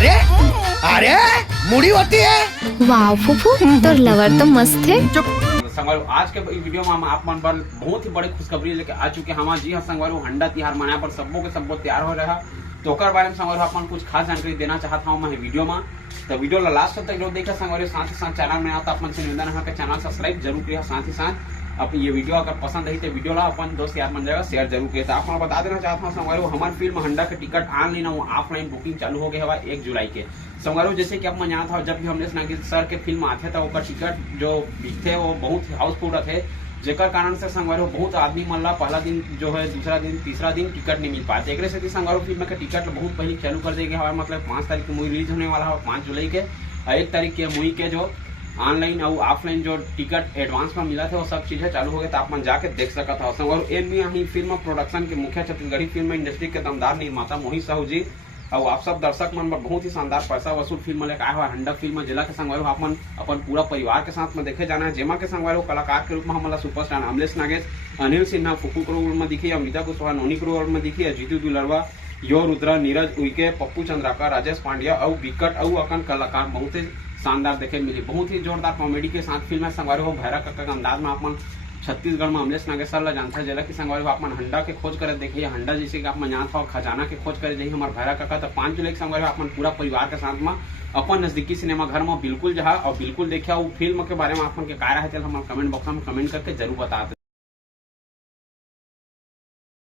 अरे अरे मुड़ी होती है। वाह फूफू तोर लवर तो मस्त है। संगवारी आज के वीडियो में हम आप मन पर बहुत ही बड़ी खुशखबरी लेके आ चुके हैं। जी हाँ संगवारी हंडा तिहार मनाए पर सबो के सबो तैयार हो रहा तो बारे में संगवारी अपन कुछ खास जानकारी देना चाहता हूँ मैं वीडियो में। तो वीडियो लास्ट तक जरूर देखा संगवारी, साथ ही साथ चैनल में आता अपन से निवेदन है कि चैनल सब्सक्राइब जरूर किया। साथ ही साथ अब ये वीडियो अगर पसंद आई तो वीडियो ला अपन दोस्त यार बन जाएगा शेयर जरूर किया। आप बता देना चाहता हूँ संगवारी हमारी फिल्म हंडा के टिकट ऑनलाइन और ऑफलाइन बुकिंग चालू हो गया है 1 जुलाई के। संगवारी जैसे कि आप यहाँ था जब भी हमने सुना कि सर के फिल्म आते थे वो टिकट जो बिकते वो बहुत हाउसफुल थे, जेकर कारण से संगवारी बहुत आदमी मन ला पहला दिन जो है दूसरा दिन तीसरा दिन टिकट नहीं मिल पाते। एक से संगवारी फिल्म के टिकट बहुत पहले चालू कर देगा हमारे मतलब 5 तारीख को मूवी रिलीज होने वाला है 5 जुलाई के। 1 तारीख के मूवी के जो ऑनलाइन और ऑफलाइन जो टिकट एडवांस में मिला था वो सब चीजें चालू हो गए तो आप मन जाके देख सकता था। संगवारी एम फिल्म प्रोडक्शन के मुख्य छत्तीसगढ़ी फिल्म इंडस्ट्री के दमदार निर्माता मोहित साहू जी और आप सब दर्शक मन बहुत ही शानदार पैसा वसूल फिल्म लेकर आया हुआ हंडा फिल्म जिला के संगवारी आप मन अपन पूरा परिवार के साथ में देखे जाना है। जेमा के संगवारी कलाकार के रूप में हमारा सुपरस्टार अमलेश नागेश, अनिल सिन्हा फुकू के रोल में दिखी, अमिता कुशवाहा नोनी के रोल में दिखी, जीतू दुलरवा, यो रुद्रा, नीरज उइके, पप्पू चंद्राकर, राजेश पांड्या और विकट और अकन कलाकार बहुत ही शानदार देखे मिली। बहुत ही जोरदार कॉमेडी के साथ फिल्म है संगवारी हो भैरव कक्का के अंदाज में आप छत्तीसगढ़ में अमलेश नागेश सर ला जानता है जिला की संगवारी आप हंडा के खोज कर देखिए। हंडा जैसे कि आप यहाँ था खजाना के खोज कर देखिए हमारे भैरव कक्का। तो 5 जुलाई संगवारी आप पूरा परिवार के साथ में अपन नजदीकी सिनेमा घर में बिल्कुल जहाँ और बिल्कुल देखिए फिल्म के बारे में आप क्या राय है हमारे कमेंट बॉक्स में कमेंट करके जरूर बता